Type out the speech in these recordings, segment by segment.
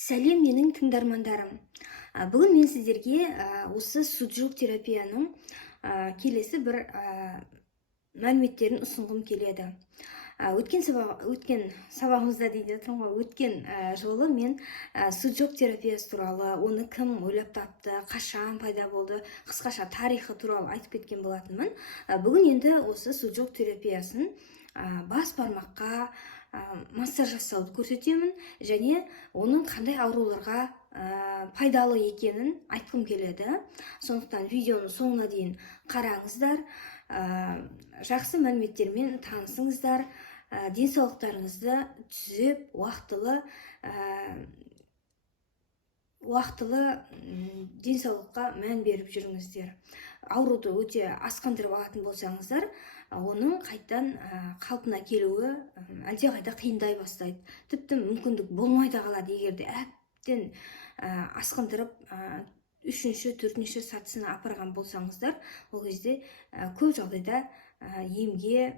Сәлем менің тыңдармандарым. Бүгін мен сіздерге осы суджук терапияның келесі бір мәліметтерін ұсынғым келеді. Өткен сабағымызда дейді тұрмын ғой, өткен жолы мен суджук терапиясы туралы, оны кім ойлап тапты, қашан пайда болды, қысқаша тарихы туралы айтып кеткен болатынмын. Бүгін енді осы суджук терапиясын бас бармаққа массаж жасауды көрсетемін, және оның қандай ауруларға пайдалы екенін айтқым келеді. Сондықтан видеоны соңына дейін қараңыздар, жақсы мәліметтермен танысыңыздар, денсаулықтарыңызды түзеп, уақытылы денсаулыққа мән беріп жүріңіздер. Ауруды өте асқындырып алатын болсаңыздар, оның қайттан қалпына келуі әлдеқайда қиындай бастайды. Тіпті мүмкіндік болмай да қалады, егерде әбден асқындырып үшінші, төртінші сатысына апарған болсаңыздар, ол кезде көп жағдайда емге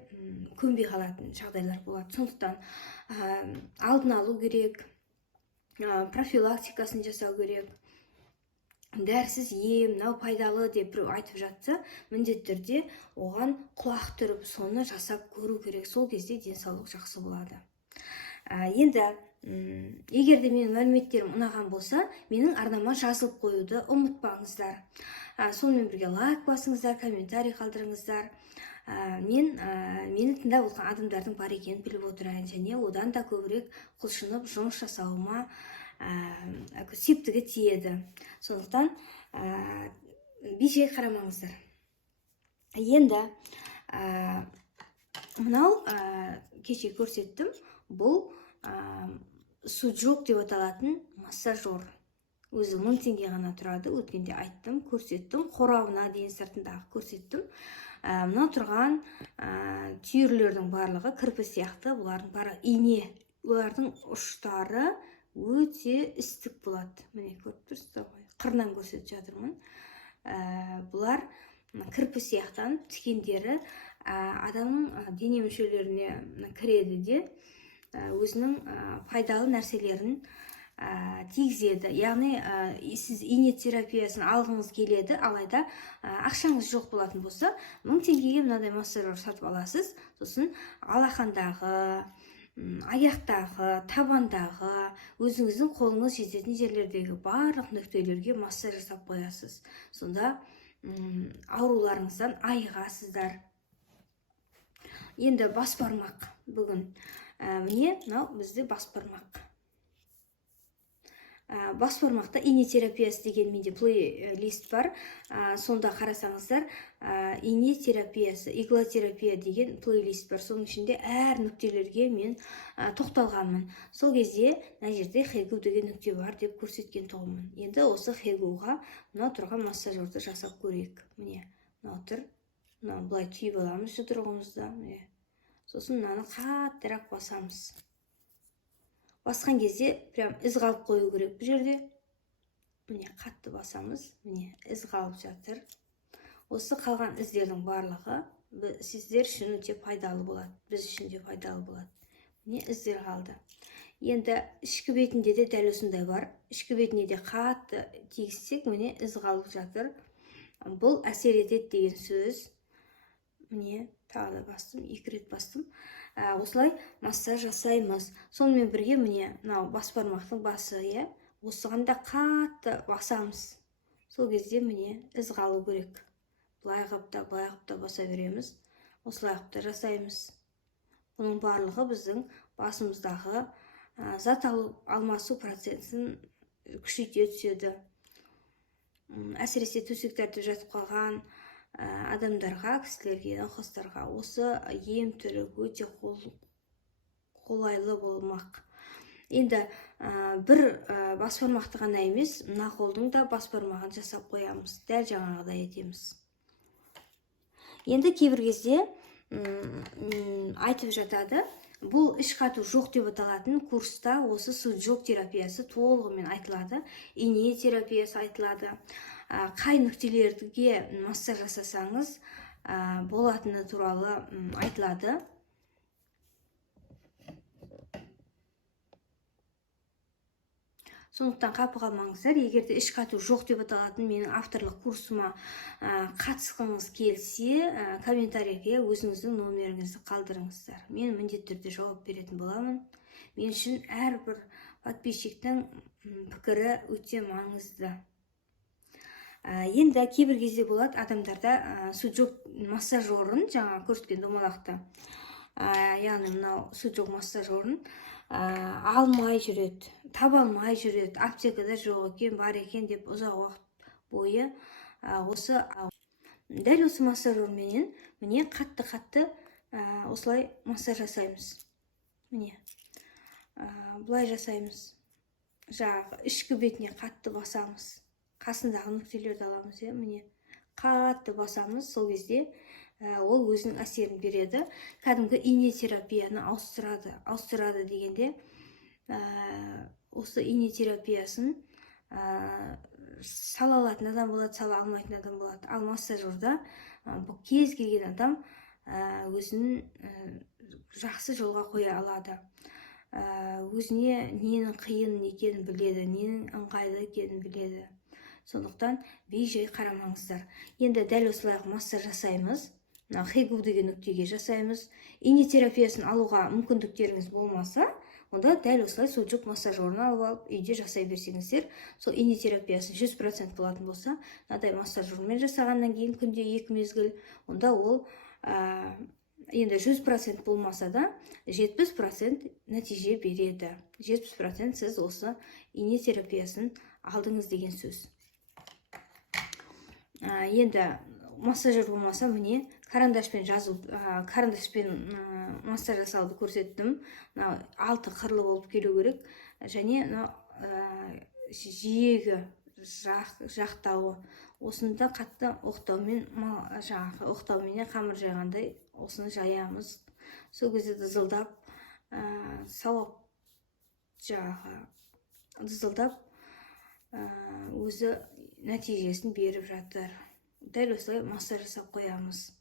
көнбей қалатын жағдайлар болады. Сондықтан алдын алу керек, профилактикасын жасау керек. Дәрсіз ем, мынау пайдалы деп біреу айтып жатса, міндетті түрде оған құлақ түріп, соны жасап көру керек. Сол кезде денсаулық жақсы болады. Енді егер де менің мәліметтерім ұнаған болса, менің арнама жазылып қоюды ұмытпаңыздар. Сонымен бірге лайк басыңыздар, комментарий қалдырыңыздар. Мені тыңдап отырған адамдардың бар екенін біліп отырайын, және одан да көбірек құлшынып жұмыс жасауыма септігі тиеді. Сондықтан бейжай қарамаңыздар. Енді мынау кеше көрсеттім, бұл суджук деп аталатын массажер. Өзі 1000 теңге ғана тұрады. Өткенде айттым, көрсеттім, қорабына дейін сыртындағы көрсеттім. Мына тұрған түйірлердің барлығы кірпі сияқты, бұлардың барлығы ине. Олардың ұштары өте істік болады. Міне көріп тұрсыздар ғой, қырынан көрсетіп жатырмын. Бұлар кірпі сияқтан тікендері адамның дене мүшелеріне кіреді де, өзінің пайдалы нәрселерін тигізеді. Яғни сіз ине терапиясын алғыңыз келеді, алайда ақшаңыз жоқ болатын болса, 1000 теңгеге мынадай массажер сатып аласыз. Сосын алақандағы, аяқтағы, табандағы, өзіңіздің қолыңыз жететін жерлердегі барлық нүктелерге массаж жасап қоясыз. Сонда ауруларыңыздан айығасыздар. Енді бас бармақ бүгін. Міне, мынау бізде бас бармақ. Бас бармақта ине терапиясы деген менде плейлист бар. Сонда қарасаңыздар, ине терапиясы, иглотерапия деген плейлист бар. Соның ішінде әр нүктелерге мен тоқталғанмын. Сол кезде мына жерде хэгу деген нүкте бар деп көрсеткен тұғымын. Енді осы хэгуға мынау тұрған массажерді жасап көрейік. Міне, мынау тұр. Мынау былай түйіп аламыз жұдырығымызда. Сосын мынаны қаттырақ басамыз. Басқан кезде прям із қалып қою керек бұл жерде. Міне қатты басамыз. Міне із қалып жатыр. Осы қалған іздердің барлығы сіздер үшін өте пайдалы болады. Біз үшін де пайдалы болады. Міне іздер қалды. Енді ішкі бетінде де дәл осындай бар. Ішкі бетіне де қатты тигізсек, міне із қалып жатыр. Бұл әсер етеді деген сөз. Міне тағы да бастым, 2 рет бастым. Осылай массаж жасаймыз. Сонымен бірге міне мынау бас бармақтың басы, осыған да қатты басамыз. Сол кезде міне із қалу керек. Былай қапта баса береміз. Осылай қапта жасаймыз. Бұның барлығы біздің басымыздағы зат алмасу процесін күшейте түседі. Әсіресе төсектерде жатып қалған адамдарға, кісілерге, науқастарға осы ем түрі өте қолайлы болмақ. Енді бір бас бармақты ғана емес, мына қолдың да бас бармағын жасап қоямыз. Дәл жаңағыдай етеміз. Енді кейбір кезде айтып жатады, бұл іш қату жоқ деп аталатын курста осы суджук терапиясы толығымен айтылады. Ине терапиясы айтылады. Қай нүктелерге массаж жасасаңыз болатыны туралы айтылады. Сондықтан қапы қалмаңыздар. Егер де іш қату жоқ деп аталатын менің авторлық курсыма қатысқыңыз келсе, комментарийге өзіңіздің номеріңізді қалдырыңыздар. Мен міндетті түрде жауап беретін боламын. Мен үшін әрбір подписчиктің пікірі өте маңызды. Енді кейбір кезде болады адамдарда суджок массажерін, жаңа көрсеткен домалақты, яғни мынау суджок массажерін алмай жүреді, таба алмай жүреді, аптекада жоқ екен, бар екен деп ұзақ уақыт бойы осы дәл осы массажерменен міне қатты осылай массаж жасаймыз. Міне былай жасаймыз. Жаңағы ішкі бетіне қатты басамыз. Қасындағы нүктелерді аламыз, міне қатты басамыз. Сол кезде ол өзінің әсерін береді. Кәдімгі ине терапияны ауыстырады дегенде, осы ине терапиясын сала алатын адам болады, сала алмайтын адам болады. Ал массажерда бұл кез келген адам өзін жақсы жолға қоя алады. Өзіне ненің қиын екенін біледі, ненің ыңғайлы екенін біледі. Сондықтан бей-жай қарамаңыздар. Енді дәл осылай массаж жасаймыз. Хейгу деген нүктеге жасаймыз. Ине терапиясын алуға мүмкіндіктеріңіз болмаса, онда дәл осылай суджок массажерін алып алып, үйде жасай берсеңіздер, сол ине терапиясын 100% болатын болса, мынадай массажермен жасағаннан кейін күнде 2 мезгіл, онда ол енді 100% болмаса да 70% нәтиже береді. 70% сіз осы ине терапиясын алдыңыз деген сөз. Енді массажер болмаса, міне карандашпен массаж жасауды көрсеттім. 6 қырлы болып келу керек, және жиегі жақтауы, осында қатты оқтаумен, оқтауменен қамыр жайғандай осыны жаямыз. Сол кезде дызылдап, сауап дызылдап өзі нәтижесін беріп жатыр. Дәл осылай массаж жасап қоямыз.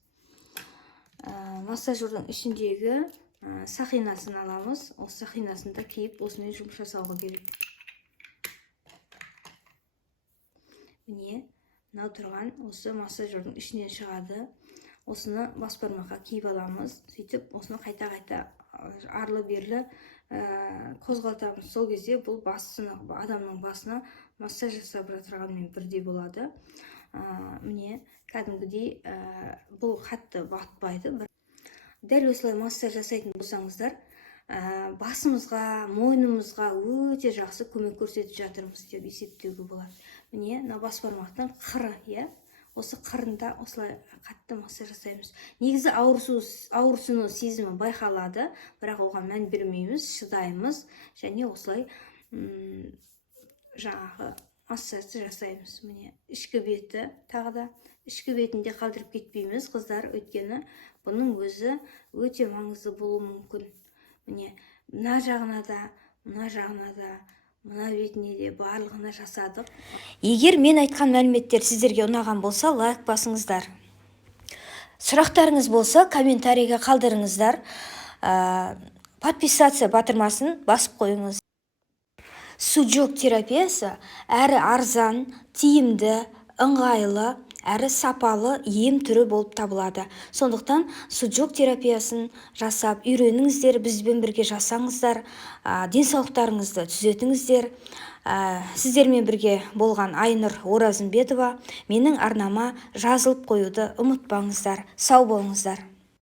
Массажердің ішіндегі сақинасын аламыз. Осы сақинасын да киіп, осымен жұмыс жасауға керек. Міне, мынау тұрған осы массажердің ішінен шығады. Осыны бас бармаққа киіп аламыз. Сөйтіп, осыны қайта-қайта арлы-берлі қозғалтамыз. Сол кезде бұл адамның басына массаж жасап жатырғанмен бірдей болады. Міне, кәдімгідей бұл қатты батпайды. Дәл осылай массаж жасайтын болсаңыздар, басымызға, мойнымызға өте жақсы көмек көрсетіп жатырмыз деп есептеуге болады. Міне, бас бармақтың қыры, осы қырында осылай қатты массаж жасаймыз. Негізі ауырсыну сезімі байқалады, бірақ оған мән бермейміз, шыдаймыз, және осылай жаңағы массажды жасаймыз. Міне, ішкі беті, тағы да ішкі бетінде қалдырып кетпейміз, қыздар, өйткені бұның өзі өте маңызды болуы мүмкін. Міне, мына жағына да, мына бетіне де барлығына жасадық. Егер мен айтқан мәліметтер сіздерге ұнаған болса, лайк басыңыздар. Сұрақтарыңыз болса, комментарийге қалдырыңыздар. Подписаться батырмасын басып қойыңыз. Суджок терапиясы әрі арзан, тиімді, ыңғайлы, әрі сапалы ем түрі болып табылады. Сондықтан суджок терапиясын жасап үйреніңіздер, бізбен бірге жасаңыздар, денсаулықтарыңызды түзетіңіздер. Сіздермен бірге болған Айнұр Оразымбетова. Менің арнама жазылып қоюды ұмытпаңыздар. Сау болыңыздар.